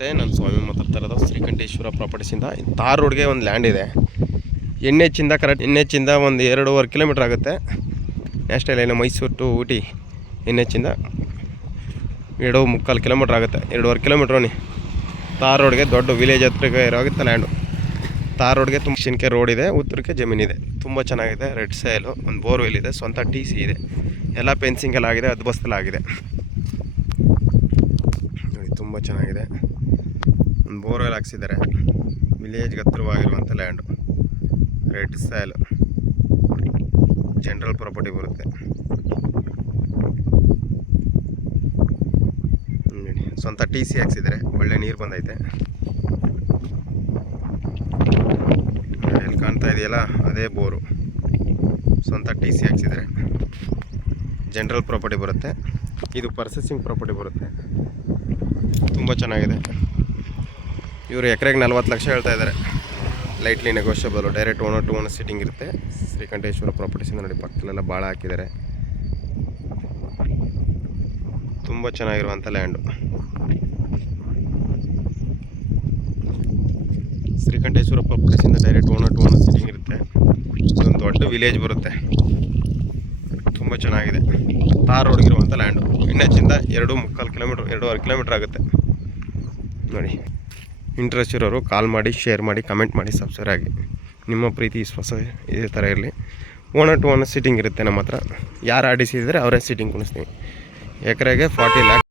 ನಮಸ್ತೆ, ನಾನು ಸ್ವಾಮಿ ಮಾತಾಡ್ತಾ ಇರೋದು ಶ್ರೀಕಂಠೇಶ್ವರ ಪ್ರಾಪರ್ಟೀಸಿಂದ. ತಾರ್ ರೋಡ್ಗೆ ಒಂದು ಲ್ಯಾಂಡ್ ಇದೆ. ಎನ್ ಎಚ್ಚಿಂದ ಒಂದು 2.5 ಕಿಲೋಮೀಟ್ರ್ ಆಗುತ್ತೆ. National line Mysuru to Ooty N ಎಚ್ಚಿಂದ 2.25 ಕಿಲೋಮೀಟ್ರ್ ಆಗುತ್ತೆ. 2.5 ಕಿಲೋಮೀಟ್ರ್ ತಾರ್ ರೋಡ್ಗೆ ದೊಡ್ಡ ವಿಲೇಜ್ ಹತ್ರಕ್ಕೆ ಇರೋಗುತ್ತೆ ಲ್ಯಾಂಡು. ತಾರ್ ರೋಡ್ಗೆ ತುಂಬ ಶಿನ್ಕೆ ರೋಡ್ ಇದೆ, ಉತ್ತರಕ್ಕೆ ಜಮೀನಿದೆ. ತುಂಬ ಚೆನ್ನಾಗಿದೆ. ರೆಡ್ ಸಾಯಿಲು, ಒಂದು ಬೋರ್ವೆಲ್ ಇದೆ, ಸ್ವಂತ TC ಇದೆ, ಎಲ್ಲ ಫೆನ್ಸಿಂಗ್ ಎಲ್ಲ ಆಗಿದೆ, ಹದ್ಬಸ್ತಲಾಗಿದೆ. ನೋಡಿ ತುಂಬ ಚೆನ್ನಾಗಿದೆ. ಒಂದು ಬೋರ್ವೆಲ್ ಹಾಕ್ಸಿದ್ದಾರೆ. ವಿಲೇಜ್ಗೆ ಹತ್ತಿರವಾಗಿರುವಂಥ land. Red soil, general property ಬರುತ್ತೆ. ನೋಡಿ ಸ್ವಂತ TC ಹಾಕ್ಸಿದ್ದಾರೆ. ಒಳ್ಳೆ ನೀರು ಬಂದೈತೆ. ಎಲ್ಲಿ ಕಾಣ್ತಾ ಇದೆಯಲ್ಲ ಅದೇ ಬೋರು. ಸ್ವಂತ TC ಹಾಕ್ಸಿದ್ದಾರೆ. ಜನರಲ್ ಪ್ರಾಪರ್ಟಿ ಬರುತ್ತೆ. ಇದು ಪರ್ಚೇಸಿಂಗ್ ಪ್ರಾಪರ್ಟಿ ಬರುತ್ತೆ. ತುಂಬ ಚೆನ್ನಾಗಿದೆ. ಇವರು ಎಕರೆಗೆ 40 ಲಕ್ಷ ಹೇಳ್ತಾ ಇದ್ದಾರೆ. Lightly negotiable. Direct owner to owner sitting ಇರುತ್ತೆ. ಶ್ರೀಕಂಠೇಶ್ವರ ಪ್ರಾಪರ್ಟೀಸಿಂದ ನೋಡಿ ಪಕ್ಕದಲ್ಲೆಲ್ಲ ಭಾಳ ಹಾಕಿದ್ದಾರೆ. ತುಂಬ ಚೆನ್ನಾಗಿರುವಂಥ ಲ್ಯಾಂಡು. ಶ್ರೀಕಂಠೇಶ್ವರ ಪ್ರಾಪರ್ಟೀಸಿಂದ direct owner to owner sitting ಇರುತ್ತೆ. ಇದೊಂದು ದೊಡ್ಡ ವಿಲೇಜ್ ಬರುತ್ತೆ. ತುಂಬ ಚೆನ್ನಾಗಿದೆ. ತಾರ್ ರೋಡ್ಗಿರುವಂಥ ಲ್ಯಾಂಡು. ಎನ್ಎಚ್ಚಿಂದ 2.25 ಕಿಲೋಮೀಟ್ರ್ 2.5 ಕಿಲೋಮೀಟ್ರ್ ಆಗುತ್ತೆ ನೋಡಿ. ಇಂಟ್ರೆಸ್ಟ್ ಇರೋರು ಕಾಲ್ ಮಾಡಿ, ಶೇರ್ ಮಾಡಿ, ಕಮೆಂಟ್ ಮಾಡಿ, ಸಬ್ಸ್ಕ್ರೈಬ್ ಆಗಿ. ನಿಮ್ಮ ಪ್ರೀತಿ ವಿಶ್ವಾಸ ಇದೇ ಥರ ಇರಲಿ. ಓನರ್ ಟು ಓನರ್ ಸಿಟ್ಟಿಂಗ್ ಇರುತ್ತೆ ನಮ್ಮ ಹತ್ರ. ಯಾರು ಆಡಿಸಿದರೆ ಅವರೇ ಸಿಟ್ಟಿಂಗ್ ಕುಣಿಸ್ತೀವಿ. ಎಕರೆಗೆ 40 ಲ್ಯಾಕ್